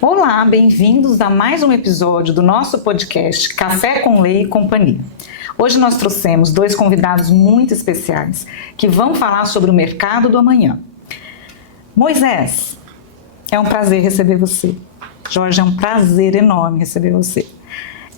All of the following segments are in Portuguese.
Olá, bem-vindos a mais um episódio do nosso podcast Café com Lei e Companhia. Hoje nós trouxemos dois convidados muito especiais que vão falar sobre o mercado do amanhã. Moisés, é um prazer receber você. Jorge, é um prazer enorme receber você.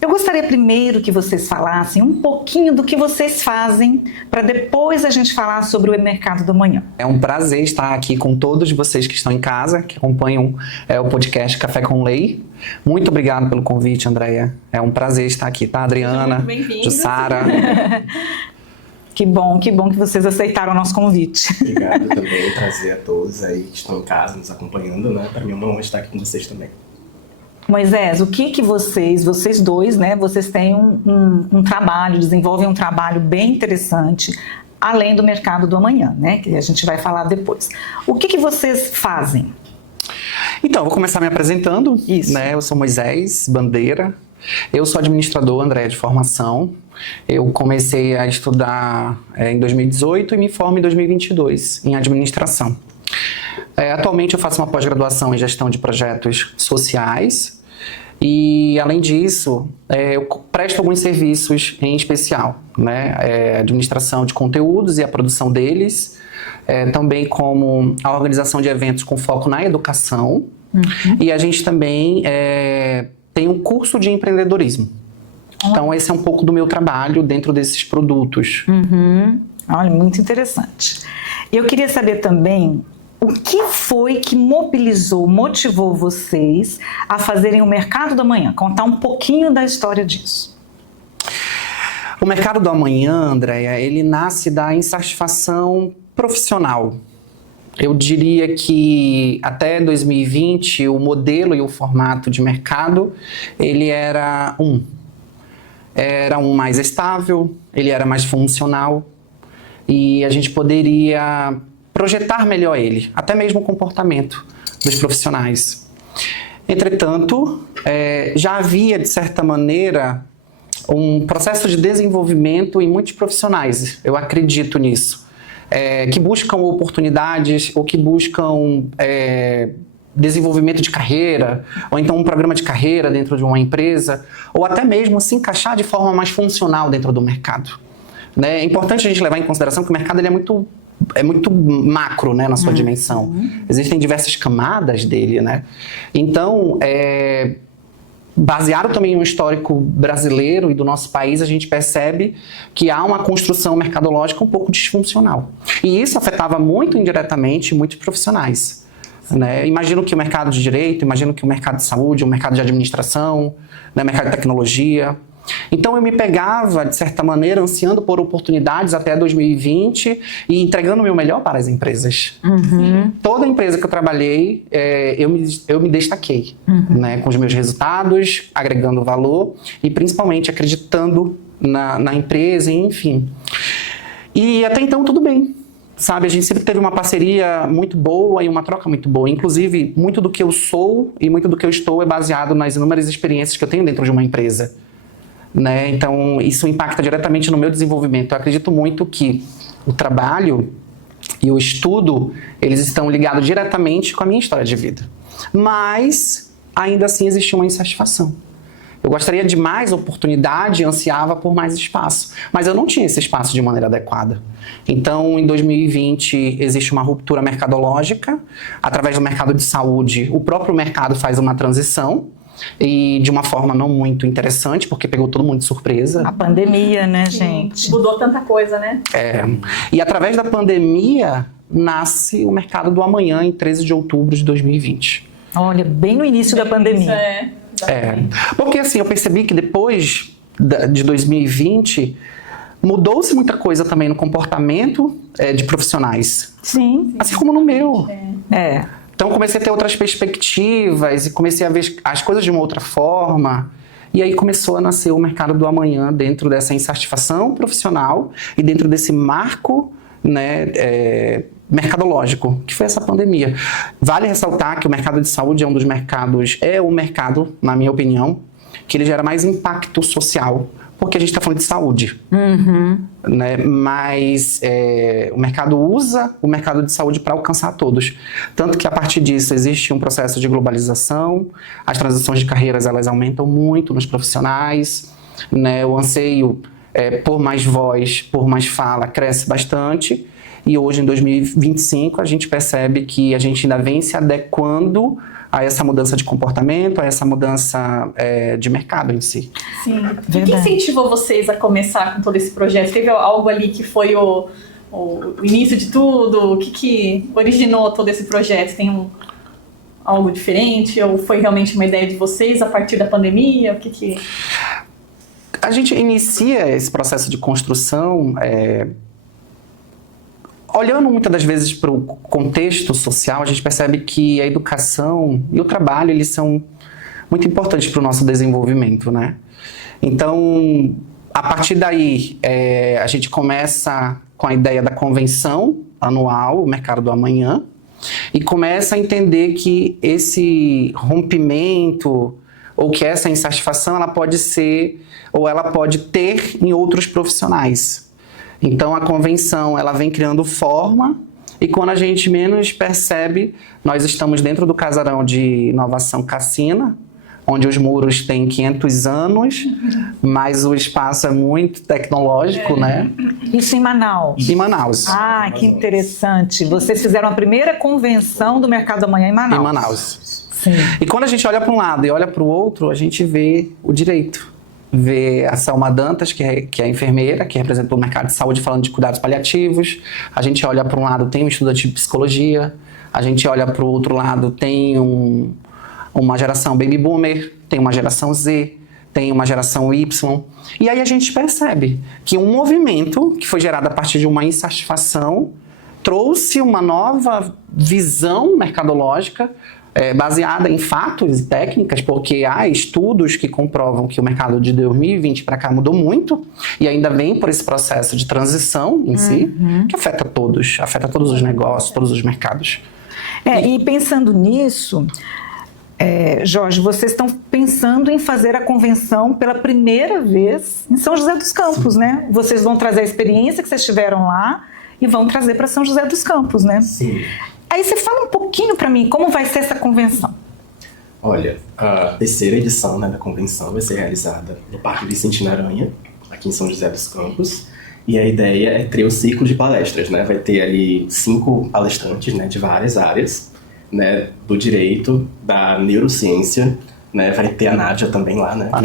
Eu gostaria primeiro que vocês falassem um pouquinho do que vocês fazem, para depois a gente falar sobre o mercado do amanhã. É um prazer estar aqui com todos vocês que estão em casa, que acompanham o podcast Café com Lei. Muito obrigado pelo convite, Andréia. É um prazer estar aqui, tá, Adriana? Jussara. Que bom que vocês aceitaram o nosso convite. Obrigado também, prazer a todos aí que estão em casa nos acompanhando, né? Para mim é uma honra estar aqui com vocês também. Moisés, o que vocês dois, né, vocês têm um trabalho, desenvolvem um trabalho bem interessante, além do mercado do amanhã, né, que a gente vai falar depois. O que vocês fazem? Então, eu vou começar me apresentando. Isso. Né? Eu sou Moisés Bandeira, eu sou administrador, André, de formação. Eu comecei a estudar em 2018 e me formo em 2022 em administração. Atualmente eu faço uma pós-graduação em gestão de projetos sociais e, além disso, eu presto alguns serviços em especial, né? Administração de conteúdos e a produção deles, também como a organização de eventos com foco na educação. E a gente também tem um curso de empreendedorismo. Então esse é um pouco do meu trabalho dentro desses produtos. Olha, muito interessante. Eu queria saber também o que foi que motivou vocês a fazerem o mercado do amanhã? Contar um pouquinho da história disso. O mercado do amanhã, Andréia, ele nasce da insatisfação profissional. Eu diria que até 2020 o modelo e o formato de mercado, ele era um mais estável, ele era mais funcional e a gente poderia projetar melhor ele, até mesmo o comportamento dos profissionais. Entretanto, já havia, de certa maneira, um processo de desenvolvimento em muitos profissionais, eu acredito nisso, que buscam oportunidades ou que buscam desenvolvimento de carreira, ou então um programa de carreira dentro de uma empresa, ou até mesmo se encaixar de forma mais funcional dentro do mercado. Né? É importante a gente levar em consideração que o mercado ele é muito macro, né, na sua dimensão. Existem diversas camadas dele, né? Então, baseado também no histórico brasileiro e do nosso país, a gente percebe que há uma construção mercadológica um pouco disfuncional. E isso afetava muito indiretamente muitos profissionais. Né? Imagino que o mercado de direito, imagino que o mercado de saúde, o mercado de administração, né, o mercado de tecnologia. Então eu me pegava, de certa maneira, ansiando por oportunidades até 2020 e entregando o meu melhor para as empresas. Toda empresa que eu trabalhei, eu me destaquei, né, com os meus resultados, agregando valor e principalmente acreditando na empresa, enfim. E até então tudo bem. Sabe, a gente sempre teve uma parceria muito boa e uma troca muito boa. Inclusive, muito do que eu sou e muito do que eu estou é baseado nas inúmeras experiências que eu tenho dentro de uma empresa. Né? Então, isso impacta diretamente no meu desenvolvimento. Eu acredito muito que o trabalho e o estudo, eles estão ligados diretamente com a minha história de vida. Mas, ainda assim, existe uma insatisfação. Eu gostaria de mais oportunidade e ansiava por mais espaço. Mas eu não tinha esse espaço de maneira adequada. Então, em 2020, existe uma ruptura mercadológica. Através do mercado de saúde, o próprio mercado faz uma transição. E de uma forma não muito interessante, porque pegou todo mundo de surpresa. A pandemia, né, gente? Mudou tanta coisa, né? E através da pandemia, nasce o mercado do amanhã, em 13 de outubro de 2020. Olha, bem no início da pandemia. Porque assim, eu percebi que depois de 2020, mudou-se muita coisa também no comportamento de profissionais. Sim. Assim como no meu. Então comecei a ter outras perspectivas e comecei a ver as coisas de uma outra forma. E aí começou a nascer o mercado do amanhã dentro dessa insatisfação profissional e dentro desse marco, né, mercadológico, que foi essa pandemia. Vale ressaltar que o mercado de saúde é o mercado, na minha opinião, que ele gera mais impacto social, porque a gente está falando de saúde. Né? Mas o mercado usa o mercado de saúde para alcançar todos. Tanto que a partir disso existe um processo de globalização, as transições de carreiras elas aumentam muito nos profissionais, né? O anseio por mais voz, por mais fala, cresce bastante. E hoje, em 2025, a gente percebe que a gente ainda vem se adequando a essa mudança de comportamento, a essa mudança de mercado em si. Sim. O que incentivou vocês a começar com todo esse projeto? Teve algo ali que foi o início de tudo? O que originou todo esse projeto? Tem algo diferente? Ou foi realmente uma ideia de vocês a partir da pandemia? O que... A gente inicia esse processo de construção olhando muitas das vezes para o contexto social. A gente percebe que a educação e o trabalho, eles são muito importantes para o nosso desenvolvimento, né? Então, a partir daí, a gente começa com a ideia da convenção anual, o Mercado do Amanhã, e começa a entender que esse rompimento, ou que essa insatisfação, ela pode ser, ou ela pode ter em outros profissionais. Então, a convenção, ela vem criando forma, e quando a gente menos percebe, nós estamos dentro do casarão de inovação Cassina, onde os muros têm 500 anos, mas o espaço é muito tecnológico, né? Isso em Manaus? Em Manaus. Ah, que interessante. Vocês fizeram a primeira convenção do Mercado da Manhã em Manaus. Em Manaus. Sim. E quando a gente olha para um lado e olha para o outro, a gente vê o direito. Vê a Selma Dantas, que é a enfermeira, que representou o mercado de saúde falando de cuidados paliativos. A gente olha para um lado, tem um estudante de psicologia. A gente olha para o outro lado, tem uma geração baby boomer, tem uma geração Z, tem uma geração Y. E aí a gente percebe que um movimento que foi gerado a partir de uma insatisfação trouxe uma nova visão mercadológica baseada em fatos e técnicas, porque há estudos que comprovam que o mercado de 2020 para cá mudou muito e ainda vem por esse processo de transição em si, que afeta todos os negócios, todos os mercados. E pensando nisso, Jorge, vocês estão pensando em fazer a convenção pela primeira vez em São José dos Campos, né? Vocês vão trazer a experiência que vocês tiveram lá e vão trazer para São José dos Campos, né? Sim. Aí você fala um pouquinho para mim, como vai ser essa convenção? Olha, a terceira edição, né, da convenção vai ser realizada no Parque Vicentino Aranha, aqui em São José dos Campos. E a ideia é ter o ciclo de palestras, né? Vai ter ali 5 palestrantes, né, de várias áreas, né, do direito, da neurociência, né? Vai ter a Nádia também lá, né? A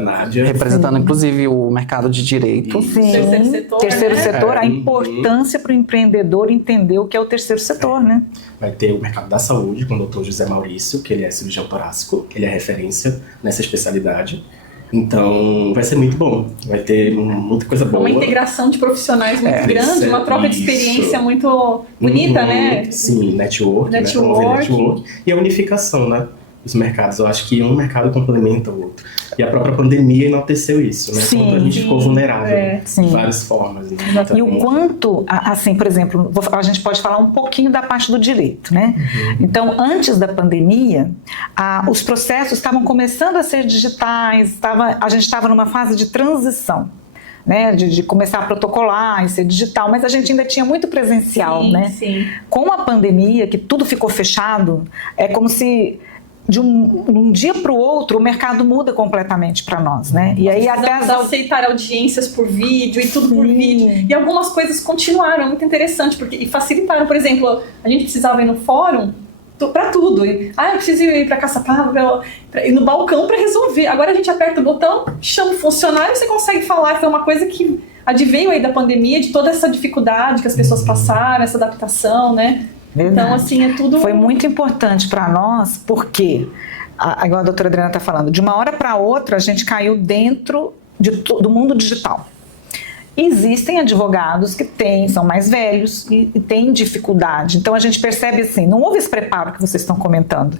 Nádia. Representando, inclusive, o mercado de direito. Sim. Terceiro setor, Terceiro né? setor, a importância para o empreendedor entender o que é o terceiro setor, né? Vai ter o mercado da saúde com o Dr. José Maurício, que ele é cirurgião torácico, ele é referência nessa especialidade. Então, vai ser muito bom. Vai ter muita coisa boa. Uma integração de profissionais muito grande, uma troca de experiência muito bonita, né? Sim, network. Né? Network. E a unificação, né? Os mercados. Eu acho que um mercado complementa o outro. E a própria pandemia enalteceu isso, né? Sim, quanto a gente ficou vulnerável de sim. várias formas. Né? E o quanto, assim, por exemplo, a gente pode falar um pouquinho da parte do direito, né? Então, antes da pandemia, os processos estavam começando a ser digitais, a gente estava numa fase de transição, né? De começar a protocolar e ser digital, mas a gente ainda tinha muito presencial, né? Sim. Com a pandemia, que tudo ficou fechado, é como se de um dia para o outro o mercado muda completamente para nós, né? E aí até aceitar audiências por vídeo e tudo por vídeo. E algumas coisas continuaram, muito interessante, e facilitaram. Por exemplo, a gente precisava ir no fórum para tudo. Eu preciso ir para Caçapava, ir no balcão para resolver. Agora a gente aperta o botão, chama o funcionário e você consegue falar. Foi uma coisa que adveio aí da pandemia, de toda essa dificuldade que as pessoas passaram, essa adaptação, né? Verdade. Então, assim, é tudo... Foi muito importante para nós, porque, igual a doutora Adriana está falando, de uma hora para outra a gente caiu dentro do mundo digital. Existem advogados que são mais velhos e têm dificuldade. Então a gente percebe assim, não houve esse preparo que vocês estão comentando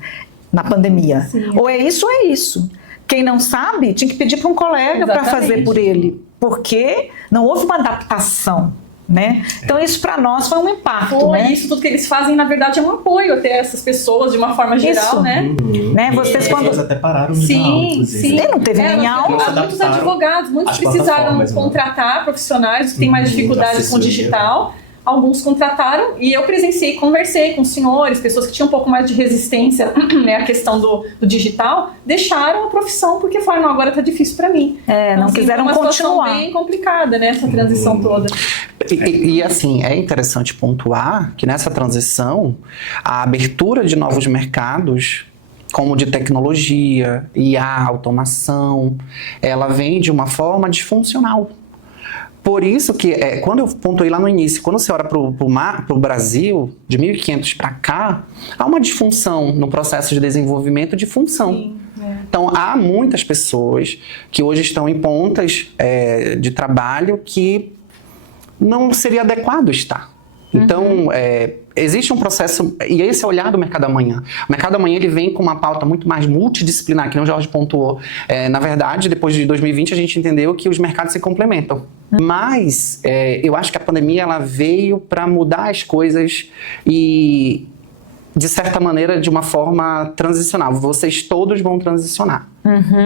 na pandemia. Sim. Ou é isso ou é isso. Quem não sabe tinha que pedir para um colega para fazer por ele, porque não houve uma adaptação. né? Então isso para nós foi um impacto, Foi, né? isso tudo que eles fazem, na verdade, é um apoio até essas pessoas, de uma forma geral, Isso. né? Né? E Vocês as quando... pessoas até pararam de dar aula, Sim, inclusive. sim. Nem não teve nem aula. Não se Muitos adaptaram advogados, muitos às precisaram plataformas, né? contratar profissionais que têm mais dificuldades com o assessoria. digital. Alguns contrataram e eu presenciei, conversei com senhores, pessoas que tinham um pouco mais de resistência, né, à questão do digital, deixaram a profissão porque falaram, não, agora tá difícil para mim. não assim, quiseram foi uma situação continuar. bem complicada, né, essa transição toda. E assim, é interessante pontuar que nessa transição, a abertura de novos mercados, como de tecnologia, IA, automação, ela vem de uma forma disfuncional. Por isso que, quando eu pontuei lá no início, quando você olha para o Brasil, de 1500 para cá, há uma disfunção no processo de desenvolvimento de função. Sim, Então, há muitas pessoas que hoje estão em pontas de trabalho que não seria adequado estar. Então, existe um processo, e esse é o olhar do Mercado Amanhã. O Mercado Amanhã ele vem com uma pauta muito mais multidisciplinar, que nem o Jorge pontuou. Na verdade, depois de 2020, a gente entendeu que os mercados se complementam. Mas eu acho que a pandemia ela veio para mudar as coisas e, de certa maneira, de uma forma transicional. Vocês todos vão transicionar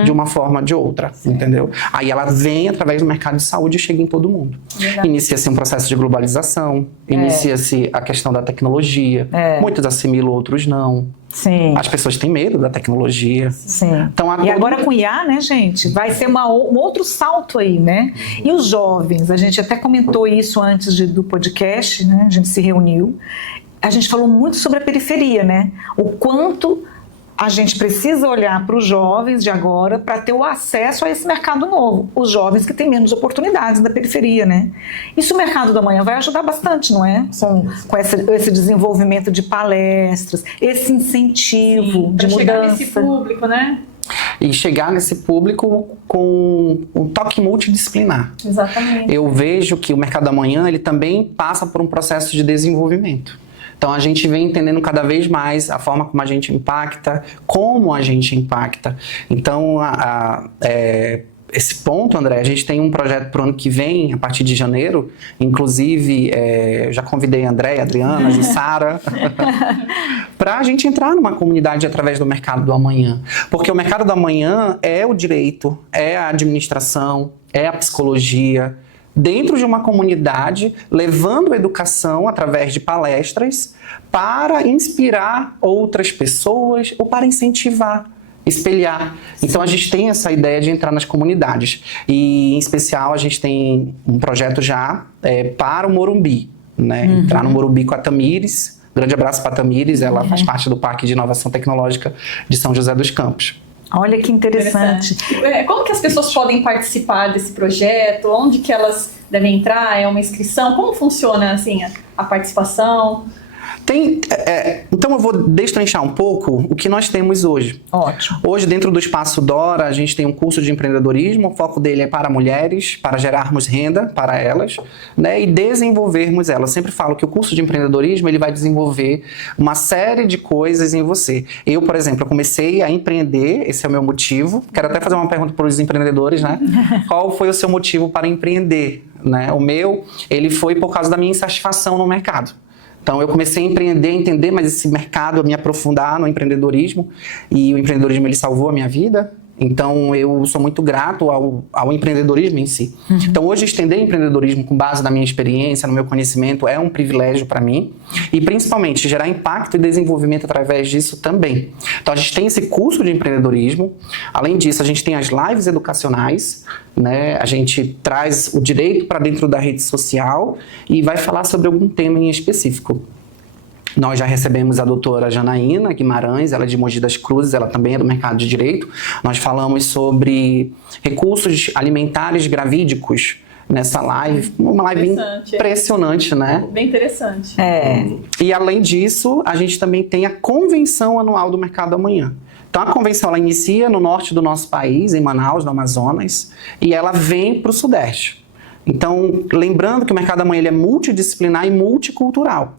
de uma forma ou de outra, entendeu? Aí ela vem através do mercado de saúde e chega em todo mundo. Inicia-se um processo de globalização, inicia-se a questão da tecnologia. Muitos assimilam, outros não. Sim. As pessoas têm medo da tecnologia. Sim. Então, E agora com o IA, né, gente, vai ser um outro salto aí, né? E os jovens, a gente até comentou isso antes do podcast, né? A gente se reuniu. A gente falou muito sobre a periferia, né? O quanto a gente precisa olhar para os jovens de agora para ter o acesso a esse mercado novo. Os jovens que têm menos oportunidades da periferia, né? Isso o Mercado da Manhã vai ajudar bastante, não é? Com esse desenvolvimento de palestras, esse incentivo de chegar mudança. nesse público, né? E chegar nesse público com um toque multidisciplinar. Exatamente. Eu vejo que o Mercado da Manhã ele também passa por um processo de desenvolvimento. Então, a gente vem entendendo cada vez mais a forma como a gente impacta, como a gente impacta. Então, esse ponto, André, a gente tem um projeto para o ano que vem, a partir de janeiro. Inclusive, eu já convidei a André, a Adriana, a Jussara, para a gente entrar numa comunidade através do Mercado do Amanhã. Porque o Mercado do Amanhã é o direito, é a administração, é a psicologia, dentro de uma comunidade, levando educação através de palestras para inspirar outras pessoas ou para incentivar, espelhar. Então a gente tem essa ideia de entrar nas comunidades. E em especial a gente tem um projeto já para o Morumbi, né? Entrar no Morumbi com a Tamires. Grande abraço para a Tamires, ela faz parte do Parque de Inovação Tecnológica de São José dos Campos. Olha que interessante. Como que as pessoas podem participar desse projeto? Onde que elas devem entrar? É uma inscrição? Como funciona assim, a participação? Então eu vou destrinchar um pouco o que nós temos hoje. Ótimo. Hoje, dentro do Espaço Dora, a gente tem um curso de empreendedorismo. O foco dele é para mulheres, para gerarmos renda para elas, né, e desenvolvermos elas. Eu sempre falo que o curso de empreendedorismo ele vai desenvolver uma série de coisas em você. Eu, por exemplo, eu comecei a empreender, esse é o meu motivo. Quero até fazer uma pergunta para os empreendedores, né? Qual foi o seu motivo para empreender? Né? O meu, ele foi por causa da minha insatisfação no mercado. Então, eu comecei a empreender, a entender mais esse mercado, a me aprofundar no empreendedorismo. E o empreendedorismo, ele salvou a minha vida. Então, eu sou muito grato ao empreendedorismo em si. Então, hoje, estender empreendedorismo com base na minha experiência, no meu conhecimento, é um privilégio para mim. E, principalmente, gerar impacto e desenvolvimento através disso também. Então, a gente tem esse curso de empreendedorismo. Além disso, a gente tem as lives educacionais, né? A gente traz o direito para dentro da rede social e vai falar sobre algum tema em específico. Nós já recebemos a doutora Janaína Guimarães, ela é de Mogi das Cruzes, ela também é do mercado de direito. Nós falamos sobre recursos alimentares gravídicos nessa live, uma live impressionante, né? Bem interessante. E além disso, a gente também tem a convenção anual do Mercado Amanhã. Então a convenção ela inicia no norte do nosso país, em Manaus, no Amazonas, e ela vem para o Sudeste. Então, lembrando que o Mercado Amanhã ele é multidisciplinar e multicultural.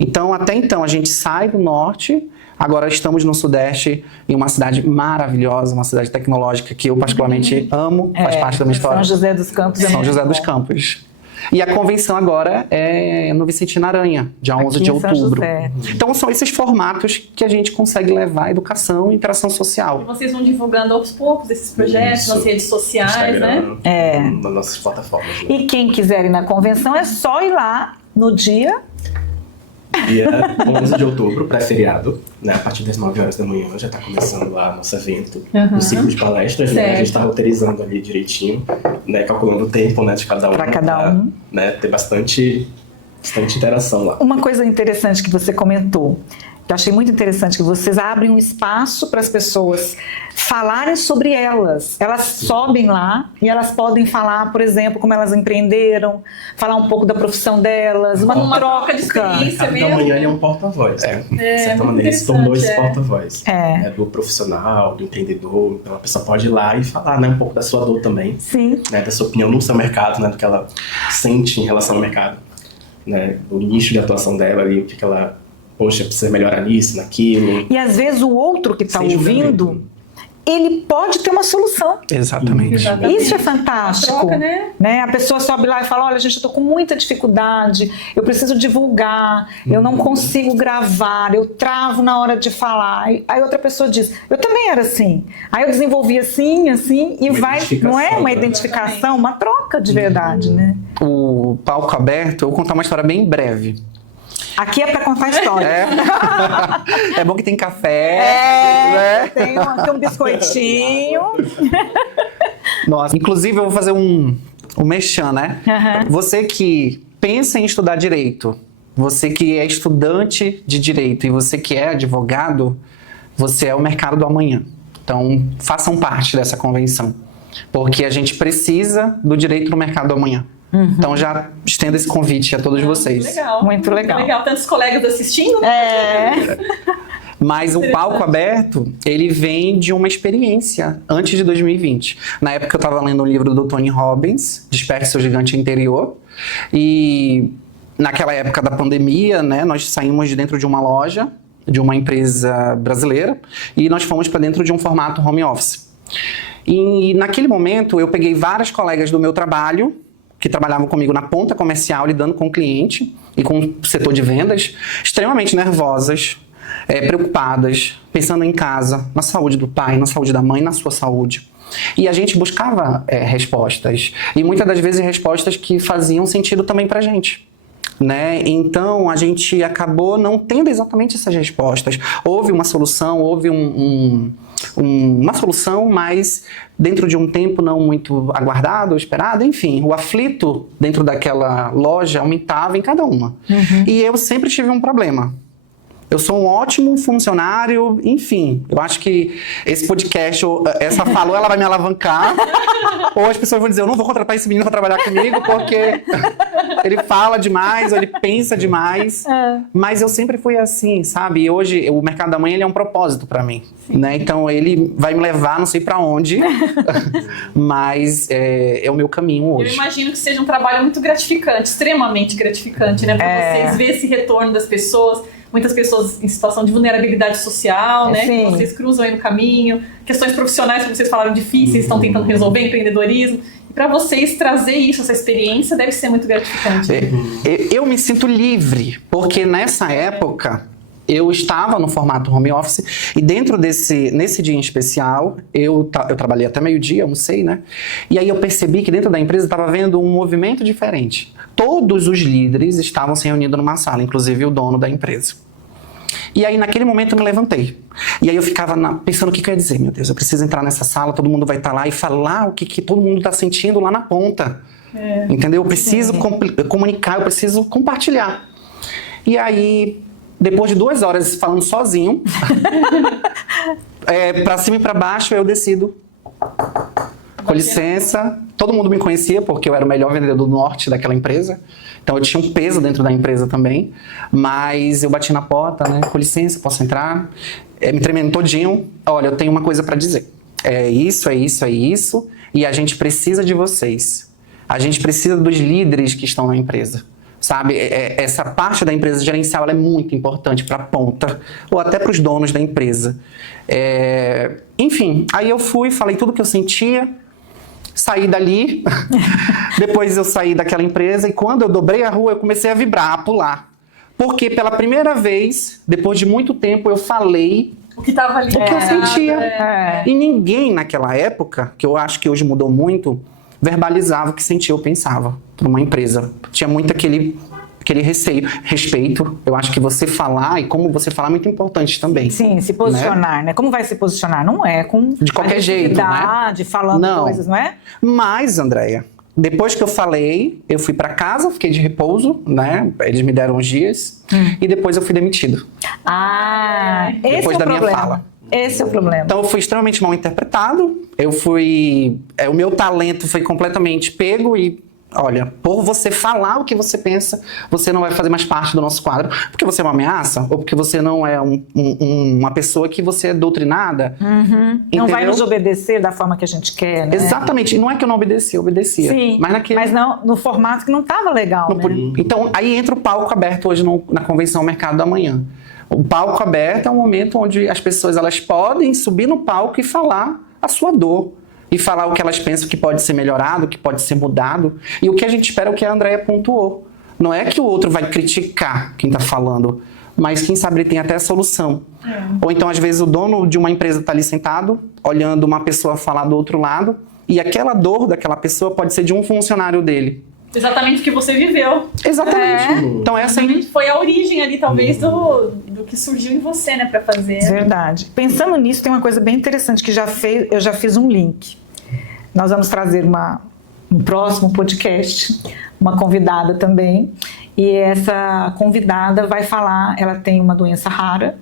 Então, até então, a gente sai do norte, agora estamos no Sudeste, em uma cidade maravilhosa, uma cidade tecnológica que eu particularmente amo, faz parte da minha história. São José dos Campos. São José dos Campos. E a convenção agora é no Vicentina Aranha, dia 11 de Aqui em São outubro. José. Então são esses formatos que a gente consegue levar educação e interação E social. vocês vão divulgando aos poucos esses projetos Isso. nas redes sociais, né? Instagram, nas nossas plataformas. Né? E quem quiser ir na convenção é só ir lá no dia. Dia 11 de outubro, pré-feriado, né? A partir das 9 horas da manhã já está começando lá nosso evento, Uhum. o ciclo de palestras, né? A Certo. gente está roteirizando ali direitinho, né? Calculando o tempo, né, de cada um. Pra cada um. Né? Ter bastante interação lá. Uma coisa interessante que você comentou, que eu achei muito interessante, que vocês abrem um espaço para as pessoas falarem sobre elas. Elas sobem lá e elas podem falar, por exemplo, como elas empreenderam, falar um pouco da profissão delas, uma troca de experiência Cada mesmo. manhã ele é um porta-voz, né? De certa muito maneira, ele se tornou esse interessante, porta-voz. É. Do profissional, do empreendedor. Então a pessoa pode ir lá e falar, né, um pouco da sua dor também, Sim. né, da sua opinião no seu mercado, né, do que ela sente em relação ao mercado, né, o nicho de atuação dela ali, o que ela, poxa, precisa melhorar nisso, naquilo. E às vezes o outro que está Sem julgamento. ouvindo, ele pode ter uma solução. Exatamente. Exatamente. Isso é Uma fantástico. troca, né? A pessoa sobe lá e fala, olha, gente, eu tô com muita dificuldade, eu preciso divulgar, eu não consigo gravar, eu travo na hora de falar. Aí outra pessoa diz, eu também era assim. Aí eu desenvolvi assim, e Uma vai, não é uma identificação, né? identificação, uma troca de verdade, né? O palco aberto, eu vou contar uma história bem breve. Aqui é para contar história. É bom que tem café, né? Tem um biscoitinho. Nossa, inclusive eu vou fazer um merchan, né? Aham. Você que pensa em estudar direito, você que é estudante de direito e você que é advogado, você é o mercado do amanhã. Então, façam parte dessa convenção, porque a gente precisa do direito no mercado do amanhã. Então, já estendo esse convite a todos vocês. Legal. Muito legal. Tantos colegas assistindo, né? É. Mas o palco aberto, ele vem de uma experiência antes de 2020. Na época eu estava lendo um livro do Tony Robbins, Desperte Seu Gigante Interior, e naquela época da pandemia, né, nós saímos de dentro de uma loja, de uma empresa brasileira, e nós fomos para dentro de um formato home office. E naquele momento eu peguei várias colegas do meu trabalho, que trabalhavam comigo na ponta comercial, lidando com o cliente e com o setor de vendas, extremamente nervosas, preocupadas, pensando em casa, na saúde do pai, na saúde da mãe, na sua saúde. E a gente buscava respostas, e muitas das vezes respostas que faziam sentido também pra gente. Né? Então a gente acabou não tendo exatamente essas respostas. Houve uma solução, houve uma solução, mas dentro de um tempo não muito aguardado, esperado, enfim, o aflito dentro daquela loja aumentava em cada uma. E eu sempre tive um problema. Eu sou um ótimo funcionário, enfim. Eu acho que esse podcast, essa falou, ela vai me alavancar. Ou as pessoas vão dizer, eu não vou contratar esse menino para trabalhar comigo porque ele fala demais, ou ele pensa demais. Mas eu sempre fui assim, sabe? E hoje, o Mercado da Manhã, ele é um propósito para mim. Né? Então, ele vai me levar, não sei para onde, mas é o meu caminho hoje. Eu imagino que seja um trabalho muito gratificante, extremamente gratificante, né? Para vocês ver esse retorno das pessoas. Muitas pessoas em situação de vulnerabilidade social, né? Sim. Que vocês cruzam aí no caminho. Questões profissionais, como vocês falaram, difíceis, estão tentando resolver, empreendedorismo. E para vocês trazer isso, essa experiência, deve ser muito gratificante. Eu me sinto livre, porque nessa época eu estava no formato home office e dentro nesse dia em especial, eu trabalhei até meio-dia, almocei, né? E aí eu percebi que dentro da empresa estava havendo um movimento diferente. Todos os líderes estavam se reunindo numa sala, inclusive o dono da empresa. E aí naquele momento eu me levantei. E aí eu ficava pensando o que eu ia dizer. Meu Deus, eu preciso entrar nessa sala, todo mundo vai estar lá e falar o que todo mundo está sentindo lá na ponta. Entendeu? Eu preciso comunicar, eu preciso compartilhar. E aí, depois de 2 horas falando sozinho, pra cima e pra baixo, eu decido. Com licença, todo mundo me conhecia porque eu era o melhor vendedor do norte daquela empresa. Então eu tinha um peso dentro da empresa também. Mas eu bati na porta, né? Com licença, posso entrar? Me tremendo todinho. Olha, eu tenho uma coisa pra dizer. É isso, é isso, é isso. E a gente precisa de vocês. A gente precisa dos líderes que estão na empresa. Sabe, essa parte da empresa gerencial ela é muito importante para a ponta, ou até para os donos da empresa. Enfim, aí eu fui, falei tudo que eu sentia, Saí dali, depois eu saí daquela empresa e quando eu dobrei a rua eu comecei a vibrar, a pular. Porque pela primeira vez, depois de muito tempo, eu falei O que tava ali. o que eu sentia. É. E ninguém naquela época, que eu acho que hoje mudou muito, verbalizava o que sentia ou pensava para uma empresa. Tinha muito aquele receio, respeito. Eu acho que você falar e como você falar é muito importante também. Sim, se posicionar, né? Como vai se posicionar? Não é com De qualquer jeito, né? agressividade, falando Não. coisas, não é? Mas, Andréia, depois que eu falei, eu fui para casa, fiquei de repouso, né? Eles me deram uns dias e depois eu fui demitido. Esse Depois é o da minha problema. fala. Esse é o problema. Então eu fui extremamente mal interpretado, o meu talento foi completamente pego e, olha, por você falar o que você pensa, você não vai fazer mais parte do nosso quadro, porque você é uma ameaça, ou porque você não é uma pessoa que você é doutrinada. Não vai entendeu? nos obedecer da forma que a gente quer, né? Exatamente, não é que eu não obedecia, eu obedecia. Sim, Mas não, no formato que não estava legal, Não né? podia. Então, aí entra o palco aberto hoje na Convenção Mercado da Manhã. O palco aberto é um momento onde as pessoas elas podem subir no palco e falar a sua dor. E falar o que elas pensam que pode ser melhorado, que pode ser mudado. E o que a gente espera é o que a Andréia pontuou. Não é que o outro vai criticar quem está falando, mas quem sabe ele tem até a solução. Ou então, às vezes, o dono de uma empresa está ali sentado, olhando uma pessoa falar do outro lado, e aquela dor daquela pessoa pode ser de um funcionário dele. Exatamente o que você viveu. Exatamente. Então essa aí Foi a origem ali, talvez, do que surgiu em você, né, pra fazer. Verdade. Pensando nisso, tem uma coisa bem interessante que eu já fiz um link. Nós vamos trazer um próximo podcast, uma convidada também, e essa convidada vai falar, ela tem uma doença rara,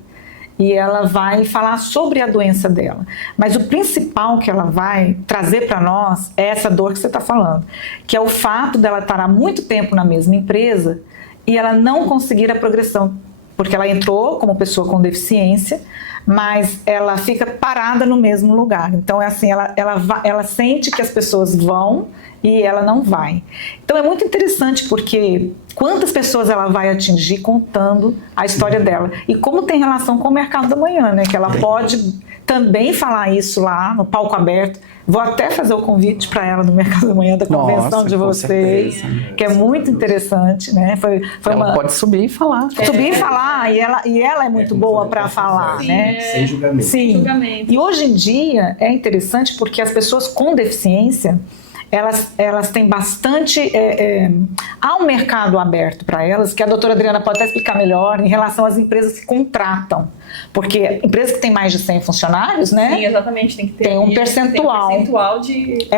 e ela vai falar sobre a doença dela. Mas o principal que ela vai trazer para nós é essa dor que você está falando, que é o fato dela estar há muito tempo na mesma empresa e ela não conseguir a progressão, porque ela entrou como pessoa com deficiência, mas ela fica parada no mesmo lugar. Então é assim, ela sente que as pessoas vão e ela não vai. Então é muito interessante porque quantas pessoas ela vai atingir contando a história dela e como tem relação com o Mercado da Manhã, né? Que ela pode também falar isso lá no palco aberto. Vou até fazer o convite para ela no Mercado da Manhã da convenção de vocês, certeza. que é muito interessante, né? Foi ela pode subir e falar. subir e falar, e ela é muito boa para falar, Sim, né? Sem julgamento. Sim. Julgamento. E hoje em dia é interessante porque as pessoas com deficiência elas têm bastante. Há um mercado aberto para elas, que a doutora Adriana pode até explicar melhor, em relação às empresas que contratam. Porque empresas que têm mais de 100 funcionários, né? Sim, exatamente. Tem que ter Tem um percentual. Tem um percentual de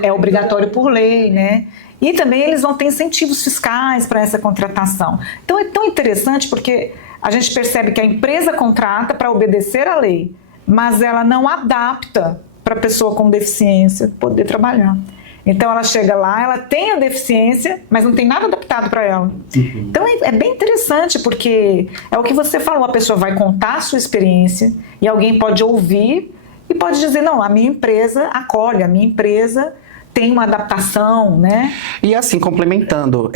É obrigatório por lei, né? E também eles vão ter incentivos fiscais para essa contratação. Então é tão interessante porque a gente percebe que a empresa contrata para obedecer à lei, mas ela não adapta para a pessoa com deficiência poder trabalhar. Então ela chega lá, ela tem a deficiência, mas não tem nada adaptado para ela. Então é bem interessante, porque é o que você falou, a pessoa vai contar a sua experiência e alguém pode ouvir e pode dizer, não, a minha empresa acolhe, a minha empresa tem uma adaptação, né? E assim, complementando,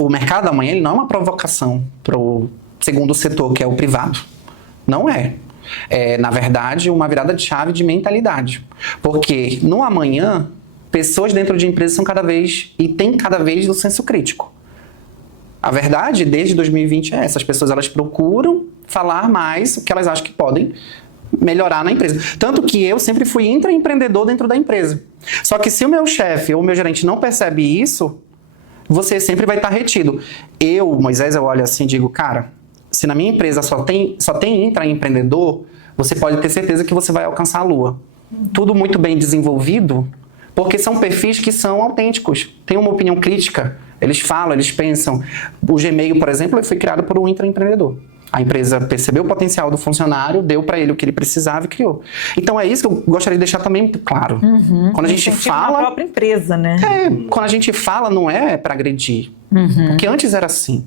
o Mercado da Manhã ele não é uma provocação para o segundo setor, que é o privado. Não é. É, na verdade, uma virada de chave de mentalidade. Porque no amanhã, pessoas dentro de empresas são têm cada vez o senso crítico. A verdade, desde 2020, é essa. As pessoas elas procuram falar mais o que elas acham que podem melhorar na empresa. Tanto que eu sempre fui intraempreendedor dentro da empresa. Só que se o meu chefe ou o meu gerente não percebe isso, você sempre vai estar retido. Moisés, eu olho assim e digo, cara, se na minha empresa só tem intraempreendedor, você pode ter certeza que você vai alcançar a lua. Tudo muito bem desenvolvido, porque são perfis que são autênticos, têm uma opinião crítica, eles falam, eles pensam. O Gmail, por exemplo, foi criado por um intraempreendedor. A empresa percebeu o potencial do funcionário, deu para ele o que ele precisava e criou. Então é isso que eu gostaria de deixar também muito claro. Quando a gente fala... na própria empresa, né? Quando a gente fala, não é para agredir. Porque antes era assim.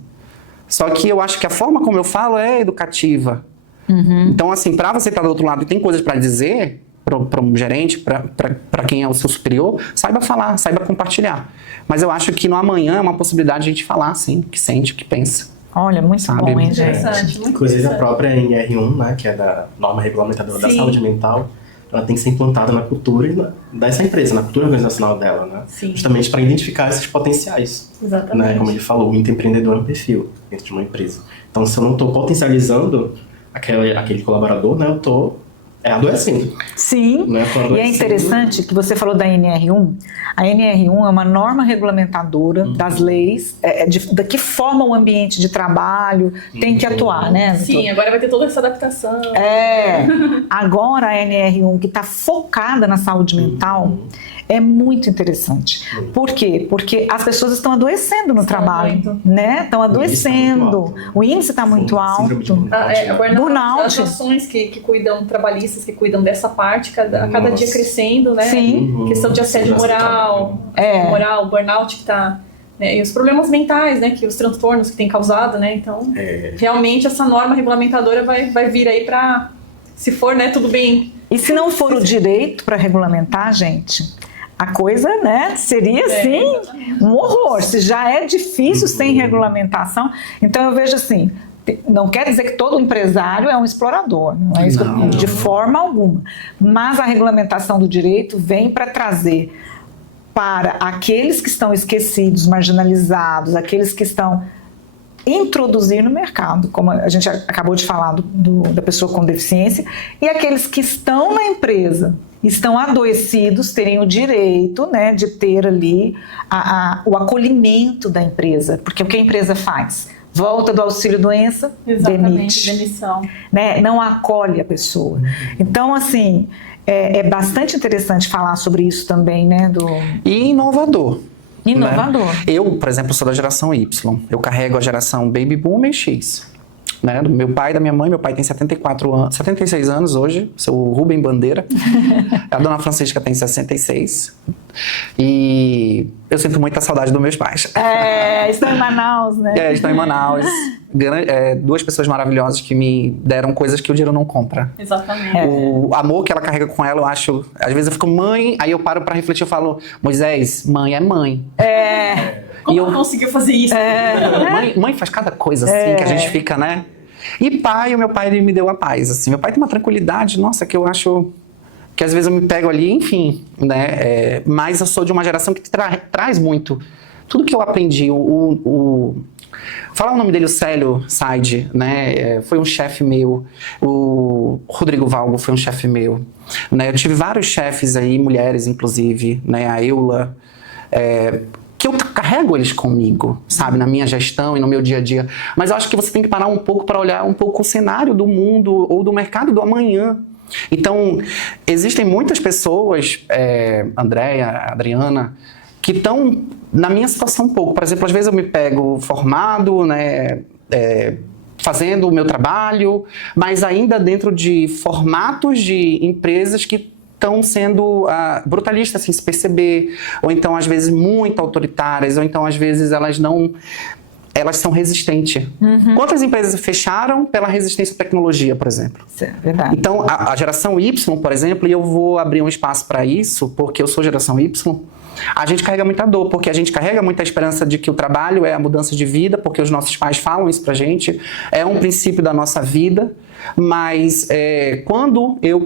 Só que eu acho que a forma como eu falo é educativa. Então, assim, para você estar do outro lado e tem coisas para dizer para um gerente, para quem é o seu superior, saiba falar, saiba compartilhar. Mas eu acho que no amanhã é uma possibilidade de a gente falar, assim, o que sente, o que pensa. Olha, muito Sabe? bom, hein, gente? Interessante, muito Inclusive a interessante. própria NR1, né, que é da norma regulamentadora da Sim. saúde mental, ela tem que ser implantada na cultura dessa empresa, na cultura organizacional dela, né? Sim. Justamente para identificar esses potenciais. Exatamente. Né? Como ele falou, o intraempreendedor é um perfil dentro de uma empresa. Então, se eu não estou potencializando aquele colaborador, né, eu estou adoecendo. Sim, Né? e é interessante que você falou da NR1. A NR1 é uma norma regulamentadora das leis, da que forma o ambiente de trabalho tem que atuar, né? Sim, agora vai ter toda essa adaptação. Agora a NR1, que está focada na saúde mental, é muito interessante. Por quê? Porque as pessoas estão adoecendo no trabalho, né? Estão adoecendo. O índice está muito alto. Burnout. As ações que cuidam, trabalhistas que cuidam dessa parte, a cada dia crescendo, né? Sim. Questão de assédio moral, burnout que está... Né? E os problemas mentais, né? Que os transtornos que tem causado, né? Então, realmente essa norma regulamentadora vai vir aí para... Se for, né? Tudo bem. E se não for o direito para regulamentar, gente... A coisa, né, seria, assim, um horror. Se já é difícil sem regulamentação. Então, eu vejo assim, não quer dizer que todo empresário é um explorador. Não é isso de forma alguma. Mas a regulamentação do direito vem para trazer para aqueles que estão esquecidos, marginalizados, aqueles que estão introduzir no mercado, como a gente acabou de falar da pessoa com deficiência, e aqueles que estão na empresa, estão adoecidos, terem o direito, né, de ter ali o acolhimento da empresa, porque o que a empresa faz? Volta do auxílio-doença, demite. Demissão. Né, não acolhe a pessoa. Então, assim, é bastante interessante falar sobre isso também, né? E inovador. Inovador. Né? Eu, por exemplo, sou da geração Y. Eu carrego a geração Baby Boomer X. Né, do meu pai e da minha mãe. Meu pai tem 76 anos hoje, sou o Rubem Bandeira. A dona Francisca tem 66. E eu sinto muita saudade dos meus pais. Estão em Manaus, né? Estão em Manaus. Duas pessoas maravilhosas que me deram coisas que o dinheiro não compra. Exatamente. O amor que ela carrega com ela, eu acho... Às vezes eu fico, mãe, aí eu paro pra refletir, eu falo, Moisés, mãe é mãe. Como ela conseguiu fazer isso? Mãe faz cada coisa assim, que a gente fica, né? E pai, o meu pai, ele me deu a paz, assim. Meu pai tem uma tranquilidade, nossa, que eu acho... Que às vezes eu me pego ali, enfim, né? Mas eu sou de uma geração que traz muito. Tudo que eu aprendi, falar o nome dele, o Célio Said, né? Foi um chefe meu. O Rodrigo Valgo foi um chefe meu. Né? Eu tive vários chefes aí, mulheres inclusive, né? A Eula... que eu carrego eles comigo, sabe, na minha gestão e no meu dia a dia. Mas eu acho que você tem que parar um pouco para olhar um pouco o cenário do mundo ou do mercado do amanhã. Então, existem muitas pessoas, Andréia, Adriana, que estão na minha situação um pouco. Por exemplo, às vezes eu me pego formado, né, fazendo o meu trabalho, mas ainda dentro de formatos de empresas que estão sendo brutalistas, sem se perceber, ou então às vezes muito autoritárias, ou então às vezes elas são resistentes. Quantas empresas fecharam pela resistência à tecnologia, por exemplo? Isso é verdade. Então a geração Y, por exemplo, e eu vou abrir um espaço para isso, porque eu sou geração Y, a gente carrega muita dor, porque a gente carrega muita esperança de que o trabalho é a mudança de vida, porque os nossos pais falam isso pra gente, é um princípio da nossa vida, mas quando eu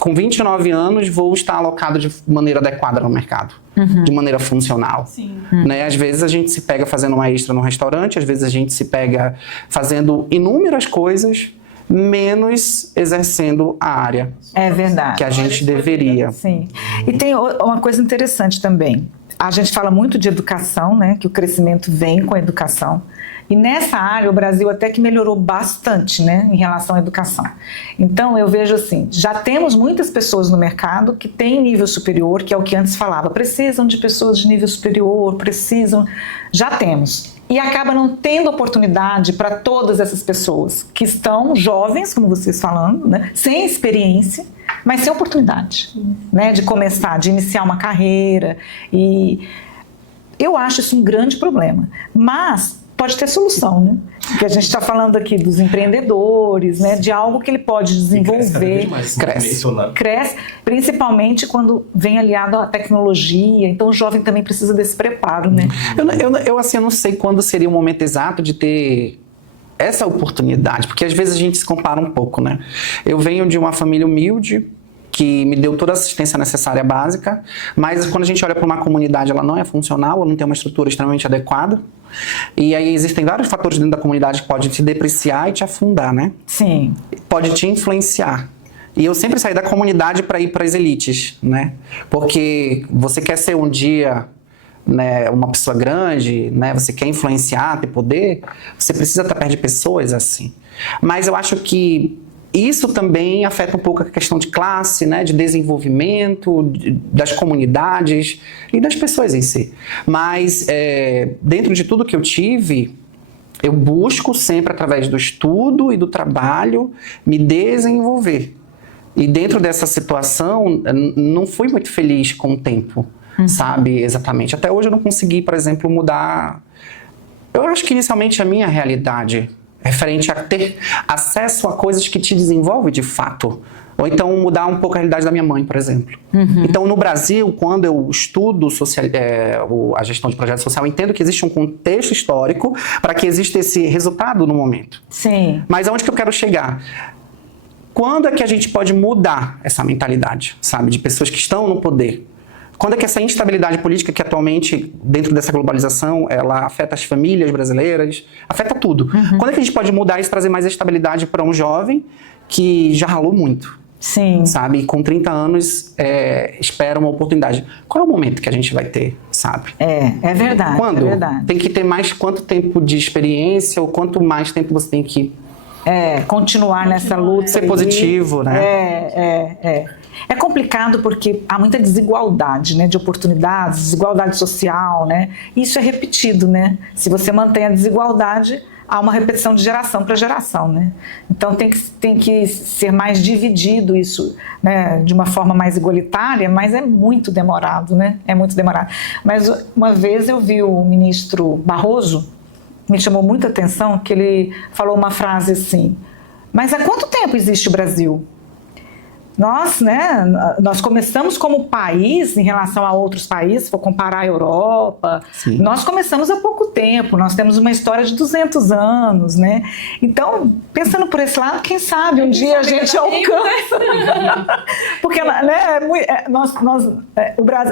com 29 anos, vou estar alocado de maneira adequada no mercado, de maneira funcional. Sim. Né? Às vezes a gente se pega fazendo uma extra no restaurante, às vezes a gente se pega fazendo inúmeras coisas, menos exercendo a área. É verdade. Que a gente deveria. Sim. E tem uma coisa interessante também. A gente fala muito de educação, né? Que o crescimento vem com a educação. E nessa área o Brasil até que melhorou bastante, né, em relação à educação. Então eu vejo assim, já temos muitas pessoas no mercado que têm nível superior, que é o que antes falava, precisam de pessoas de nível superior, já temos. E acaba não tendo oportunidade para todas essas pessoas que estão jovens, como vocês falando, né, sem experiência, mas sem oportunidade, né, de começar, de iniciar uma carreira. E eu acho isso um grande problema. Mas pode ter solução, né? Porque a gente está falando aqui dos empreendedores, né? De algo que ele pode desenvolver. Cresce, principalmente quando vem aliado à tecnologia. Então o jovem também precisa desse preparo, né? Eu assim, eu não sei quando seria o momento exato de ter essa oportunidade, porque às vezes a gente se compara um pouco, né? Eu venho de uma família humilde, que me deu toda a assistência necessária básica, mas quando a gente olha para uma comunidade, ela não é funcional, ela não tem uma estrutura extremamente adequada, e aí existem vários fatores dentro da comunidade que podem te depreciar e te afundar, né? Sim. Pode te influenciar. E eu sempre saí da comunidade para ir para as elites, né? Porque você quer ser um dia, né, uma pessoa grande, né? Você quer influenciar, ter poder, você precisa estar perto de pessoas assim. Mas eu acho que isso também afeta um pouco a questão de classe, né, de desenvolvimento, das comunidades e das pessoas em si. Mas dentro de tudo que eu tive, eu busco sempre, através do estudo e do trabalho, me desenvolver. E dentro dessa situação, não fui muito feliz com o tempo, sabe, exatamente. Até hoje eu não consegui, por exemplo, mudar... Eu acho que inicialmente a minha realidade referente a ter acesso a coisas que te desenvolvem de fato. Ou então mudar um pouco a realidade da minha mãe, por exemplo. Então, no Brasil, quando eu estudo a gestão de projeto social, eu entendo que existe um contexto histórico para que exista esse resultado no momento. Sim. Mas aonde que eu quero chegar? Quando é que a gente pode mudar essa mentalidade, sabe? De pessoas que estão no poder? Quando é que essa instabilidade política que atualmente, dentro dessa globalização, ela afeta as famílias brasileiras, afeta tudo. Quando é que a gente pode mudar isso, trazer mais estabilidade para um jovem que já ralou muito? Sim. Sabe? E com 30 anos espera uma oportunidade. Qual é o momento que a gente vai ter, sabe? É verdade. Quando? É verdade. Tem que ter mais quanto tempo de experiência ou quanto mais tempo você tem que... continuar nessa luta. Ser positivo, né? É complicado porque há muita desigualdade, né, de oportunidades, desigualdade social, né? Isso é repetido, né? Se você mantém a desigualdade, há uma repetição de geração para geração, né? Então tem que ser mais dividido isso, né, de uma forma mais igualitária, mas é muito demorado, né? É muito demorado. Mas uma vez eu vi o ministro Barroso, me chamou muita atenção, que ele falou uma frase assim: mas há quanto tempo existe o Brasil? Nós começamos como país em relação a outros países, se for comparar a Europa, Sim. Nós começamos há pouco tempo, nós temos uma história de 200 anos, né? Então, pensando por esse lado, quem sabe um dia a gente alcança. Porque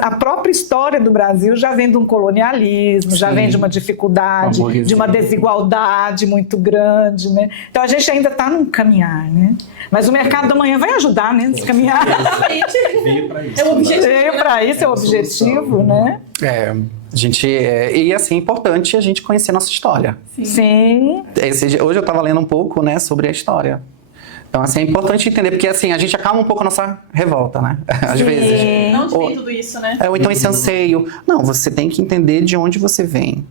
a própria história do Brasil já vem de um colonialismo, já vem de uma dificuldade, de uma desigualdade muito grande, né? Então, a gente ainda está num caminhar, né? Mas o mercado da manhã vai ajudar, né? Nesse caminhar. Veio para isso. É o objetivo. Veio para isso, é o objetivo, né? E assim, é importante a gente conhecer nossa história. Sim. Hoje eu estava lendo um pouco, né, sobre a história. Então, assim, é importante entender, porque assim, a gente acalma um pouco a nossa revolta, né? Às vezes. Não onde vem tudo isso, né? Ou então esse anseio. Não, você tem que entender de onde você vem.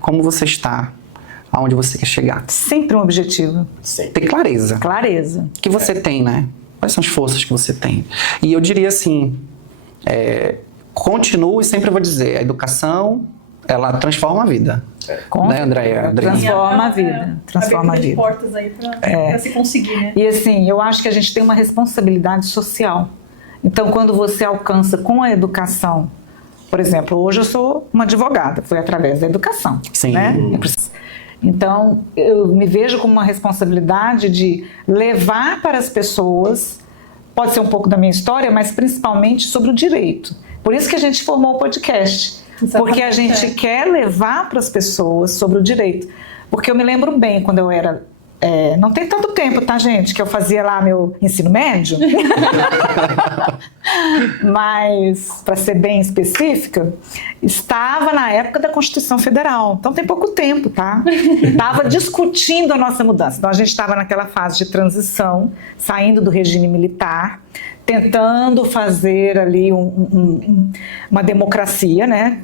Como você está. Aonde você quer chegar. Sempre um objetivo. Sempre. Ter clareza. Clareza. Que você tem, né? Quais são as forças que você tem? E eu diria assim, continuo e sempre vou dizer, a educação, ela transforma a vida. Né, Andréia? Transforma a vida. Transforma a vida. Portas aí para se conseguir, né? E assim, eu acho que a gente tem uma responsabilidade social. Então, quando você alcança com a educação, por exemplo, hoje eu sou uma advogada, foi através da educação. Sim. Né? Então, eu me vejo como uma responsabilidade de levar para as pessoas, pode ser um pouco da minha história, mas principalmente sobre o direito. Por isso que a gente formou o podcast. Exatamente. Porque a gente quer levar para as pessoas sobre o direito. Porque eu me lembro bem, quando eu era... não tem tanto tempo, tá, gente? Que eu fazia lá meu ensino médio. Mas, para ser bem específica, estava na época da Constituição Federal. Então tem pouco tempo, tá? Estava discutindo a nossa mudança. Então a gente estava naquela fase de transição, saindo do regime militar, tentando fazer ali uma democracia, né?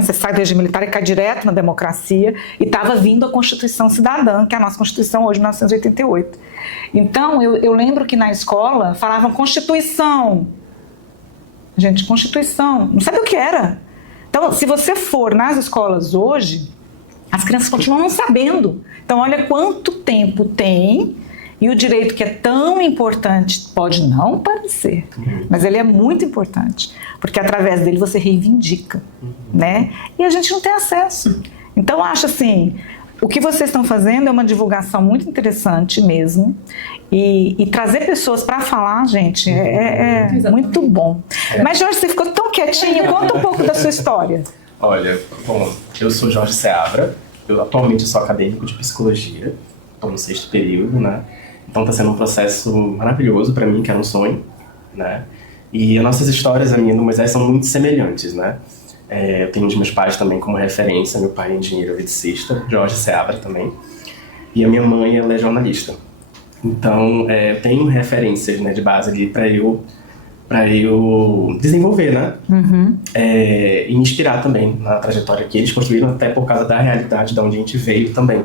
Você sai do regime militar e cai direto na democracia, e estava vindo a Constituição Cidadã, que é a nossa Constituição hoje, de 1988. Então, eu lembro que na escola falavam Constituição. Gente, Constituição, não sabia o que era. Então, se você for nas escolas hoje, as crianças continuam não sabendo. Então, olha quanto tempo tem. E o direito, que é tão importante, pode não parecer, mas ele é muito importante, porque através dele você reivindica, né? E a gente não tem acesso. Então, eu acho assim, O que vocês estão fazendo é uma divulgação muito interessante mesmo. E trazer pessoas para falar, gente, é muito bom. Mas, Jorge, você ficou tão quietinho. Conta um pouco da sua história. Olha, bom, eu sou Jorge Seabra. Eu atualmente sou acadêmico de psicologia. Estou no 6º período, né? Então está sendo um processo maravilhoso para mim, que era um sonho, né? E as nossas histórias, a minha e do Moisés, são muito semelhantes, né? Eu tenho os meus pais também como referência. Meu pai é engenheiro eletricista, Jorge Seabra também. E a minha mãe, ela é jornalista. Então, eu tenho referências, né, de base ali para eu desenvolver, né? E me inspirar também na trajetória que eles construíram, até por causa da realidade de onde a gente veio também.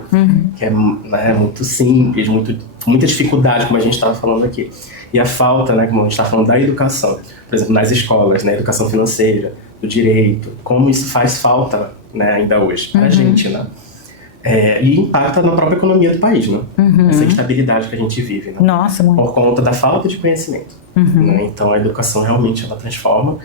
Que é, né, muito simples, muita dificuldade, como a gente estava falando aqui. E a falta, né, como a gente está falando da educação, por exemplo, nas escolas, né, educação financeira, do direito, como isso faz falta, né, ainda hoje para a gente, né? E impacta na própria economia do país, né? Essa instabilidade que a gente vive, né? Nossa, muito. Por conta da falta de conhecimento. Né? Então a educação realmente ela transforma.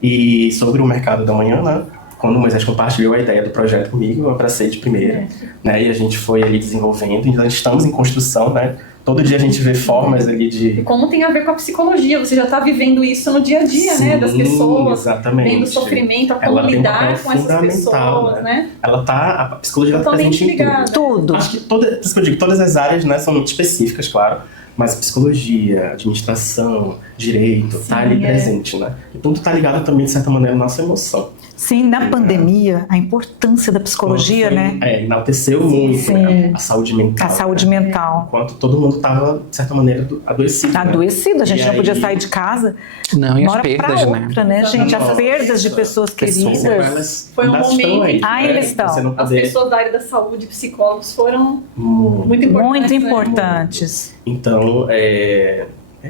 E sobre o mercado da manhã, né? Quando o Moisés compartilhou a ideia do projeto comigo, eu abracei de primeira, né? E a gente foi ali desenvolvendo, então estamos em construção, né? Todo dia a gente vê formas ali de... E como tem a ver com a psicologia, você já está vivendo isso no dia a dia, Sim, né? Das pessoas, exatamente. Vendo o sofrimento, como ela lidar com essas fundamental, pessoas, né? A psicologia está Totalmente presente em ligada. Tudo. Acho que por isso que eu digo, todas as áreas, né, são muito específicas, claro, mas psicologia, administração, direito, tá ali presente, né? E tudo tá ligado também, de certa maneira, à nossa emoção. Sim, na pandemia, a importância da psicologia, né? Enalteceu muito, né, a saúde mental. A saúde mental. Enquanto todo mundo tava, de certa maneira, adoecido. Adoecido, a gente E não podia aí- sair de casa. Não, e Uma as hora perdas, pra né? outra, né, gente? As Nossa. perdas de pessoas queridas. Elas Foi um ainda estão momento aí, em que ainda né? estão. Você não As poder... pessoas da área da saúde, psicólogos, foram Muito. muito importantes. Muito né? importantes. Então, é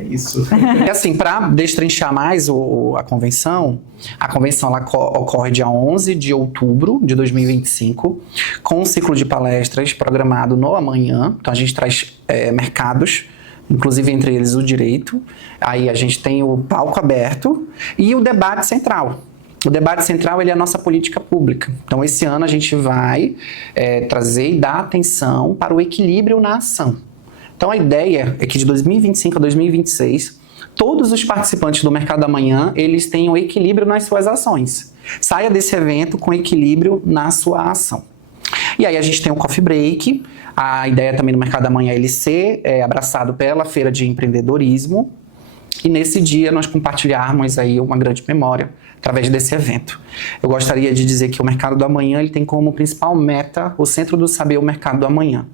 isso. E assim, para destrinchar mais a convenção ela ocorre dia 11 de outubro de 2025, com um ciclo de palestras programado no amanhã. Então a gente traz mercados, inclusive entre eles o direito. Aí a gente tem o palco aberto e o debate central. O debate central ele é a nossa política pública. Então esse ano a gente vai trazer e dar atenção para o equilíbrio na ação. Então a ideia é que de 2025 a 2026, todos os participantes do Mercado da Manhã, eles tenham equilíbrio nas suas ações. Saia desse evento com equilíbrio na sua ação. E aí a gente tem o Coffee Break, a ideia também do Mercado da Manhã é ele ser abraçado pela Feira de Empreendedorismo, e nesse dia nós compartilharmos aí uma grande memória através desse evento. Eu gostaria de dizer que o Mercado do Amanhã ele tem como principal meta o Centro do Saber, o Mercado do Amanhã.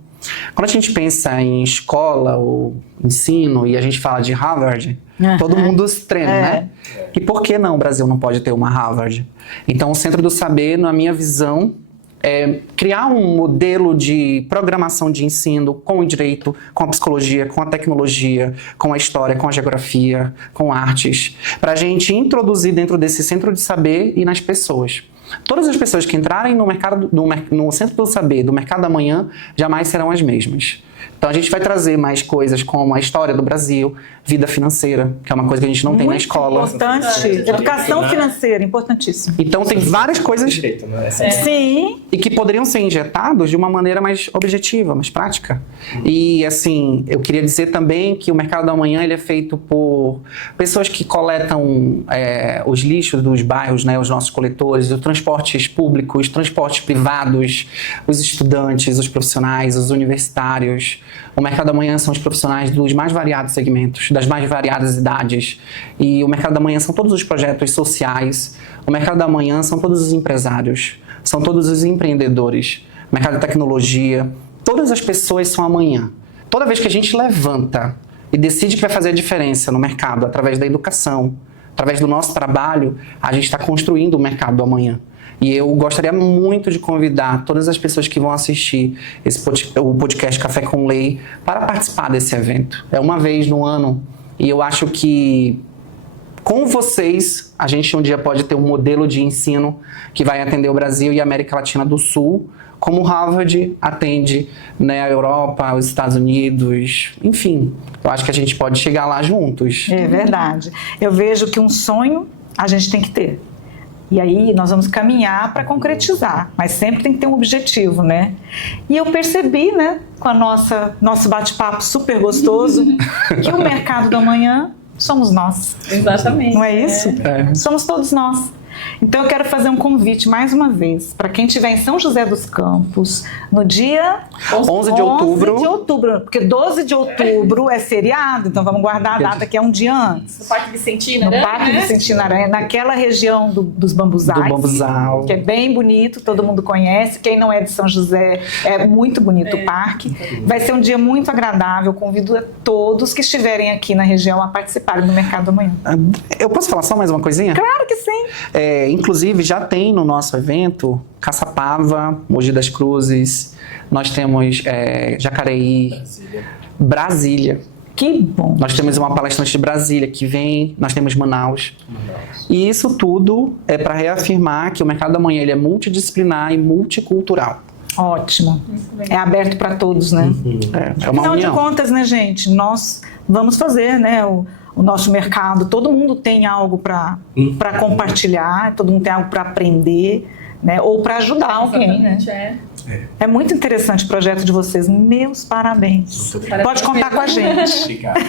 Quando a gente pensa em escola ou ensino e a gente fala de Harvard, todo mundo se treme, né? E por que não o Brasil não pode ter uma Harvard? Então o Centro do Saber, na minha visão, é criar um modelo de programação de ensino com o direito, com a psicologia, com a tecnologia, com a história, com a geografia, com artes, para a gente introduzir dentro desse Centro de Saber e nas pessoas. Todas as pessoas que entrarem no Centro do Saber do Mercado da Manhã jamais serão as mesmas. Então a gente vai trazer mais coisas como a história do Brasil, vida financeira, que é uma coisa que a gente não tem na escola. Importante. Educação financeira, importantíssimo. Então tem várias coisas Direito, né? Sim. e que poderiam ser injetados de uma maneira mais objetiva, mais prática. E assim, eu queria dizer também que o Mercado da Manhã ele é feito por pessoas que coletam os lixos dos bairros, né, os nossos coletores, os transportes públicos, transportes privados, os estudantes, os profissionais, os universitários. O Mercado da Manhã são os profissionais dos mais variados segmentos, das mais variadas idades. E o Mercado da Manhã são todos os projetos sociais. O Mercado da Manhã são todos os empresários, são todos os empreendedores. O mercado de tecnologia, todas as pessoas são amanhã. Toda vez que a gente levanta e decide que vai fazer a diferença no mercado através da educação, através do nosso trabalho, a gente está construindo o mercado do amanhã. E eu gostaria muito de convidar todas as pessoas que vão assistir o podcast Café com Lei para participar desse evento. É uma vez no ano e eu acho que com vocês a gente um dia pode ter um modelo de ensino que vai atender o Brasil e a América Latina do Sul, como Harvard atende, né, a Europa, os Estados Unidos, enfim. Eu acho que a gente pode chegar lá juntos. É verdade. Eu vejo que um sonho a gente tem que ter. E aí nós vamos caminhar para concretizar, mas sempre tem que ter um objetivo, né? E eu percebi, né, com a nosso bate-papo super gostoso, que o mercado do amanhã somos nós. Exatamente. Não é isso? Somos todos nós. Então eu quero fazer um convite mais uma vez para quem estiver em São José dos Campos no dia 11 de outubro. 11 de outubro, porque 12 de outubro é feriado, então vamos guardar a data que é um dia antes. No Parque Vicentina, No né? Parque Vicentina Aranha, naquela região dos bambuzais, Do bambuzal. que é bem bonito, todo mundo conhece. Quem não é de São José, é muito bonito o parque. Vai ser um dia muito agradável. Convido a todos que estiverem aqui na região a participarem do Mercado do Amanhã. Eu posso falar só mais uma coisinha? Claro que sim! Inclusive, já tem no nosso evento Caçapava, Mogi das Cruzes, nós temos Jacareí, Brasília. Que bom! Nós temos uma palestrante de Brasília que vem, nós temos Manaus. E isso tudo é para reafirmar que o Mercado da Manhã ele é multidisciplinar e multicultural. Ótimo. É aberto para todos, né? É uma Afinal de união. contas, né, gente? Nós vamos fazer, né, o nosso mercado. Todo mundo tem algo para compartilhar, todo mundo tem algo para aprender, né? Ou para ajudar alguém, né? Exatamente, É muito interessante o projeto de vocês. Meus parabéns. Muito obrigado. Pode contar com a gente. Obrigado.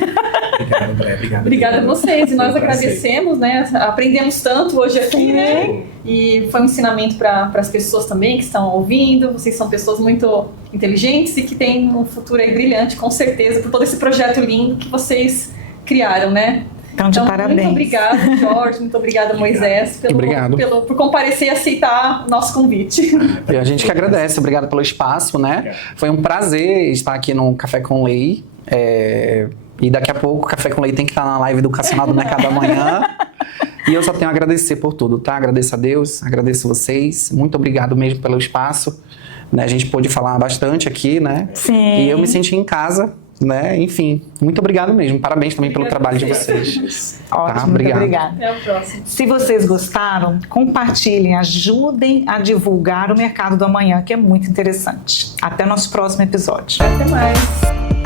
Obrigado, André. Obrigado. Obrigada a vocês, e nós Foi um prazer. agradecemos, né? Aprendemos tanto hoje aqui, né? E foi um ensinamento para as pessoas também que estão ouvindo. Vocês são pessoas muito inteligentes e que têm um futuro aí brilhante, com certeza, por todo esse projeto lindo que vocês criaram, né? Então, de parabéns. Muito obrigada, Jorge, muito obrigada, Moisés, Obrigado. por comparecer e aceitar o nosso convite. E a gente que agradece, obrigado pelo espaço, né? Obrigado. Foi um prazer estar aqui no Café com Lei. E daqui a pouco o Café com Lei tem que estar na live educacional do Mercado da Manhã. E eu só tenho a agradecer por tudo, tá? Agradeço a Deus, agradeço vocês. Muito obrigado mesmo pelo espaço. Né? A gente pôde falar bastante aqui, né? Sim. E eu me senti em casa, né? Enfim, muito obrigado mesmo. Parabéns também pelo Obrigada trabalho de a vocês. vocês. Ótimo, muito obrigado. obrigada. Até a próxima. Se vocês gostaram, compartilhem, ajudem a divulgar o Mercado do Amanhã, que é muito interessante. Até o nosso próximo episódio. Até mais.